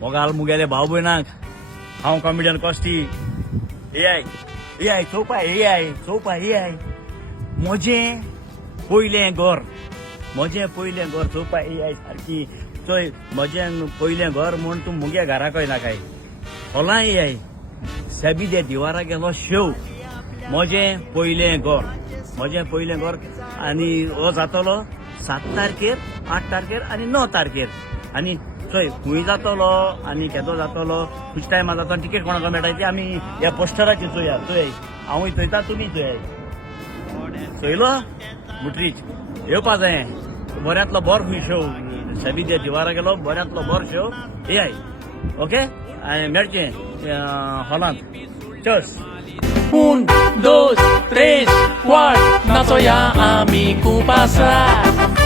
मोगाल मुगेले भाव भयणांक हांव कॉमेडियन कॉस्टी ए आय म्हजें पयलें घर चोवपा ए आय सारकी चोय म्हजें पयलें घर म्हूण तूं मुगे घराक येना काय होला ए आय साबी दे दिवारा गेलो शेव म्हजें पयलें घर आनी हो जातलो 7 तारखेर 8 तारखेर आनी 9 तारखेर आनी चोय खूंय जातलो आनी केदो जातलो खुंयच्या टायमार जाता टिकेट कोणाक मेळटा ती आमी ह्या पोस्टराचेर चोया चोय हांवूय चोयता तुमी चोय चोयलो मुट्रीच येवपा जाय बऱ्यांतलो बोर खूंय शो साबी दे दिवारा गेलो बऱ्यांतलो बोर शो ए आय ओके आनी मेळचें हॉलांत चर्स 1, 2, 3, 4, nacoya ami kupasa.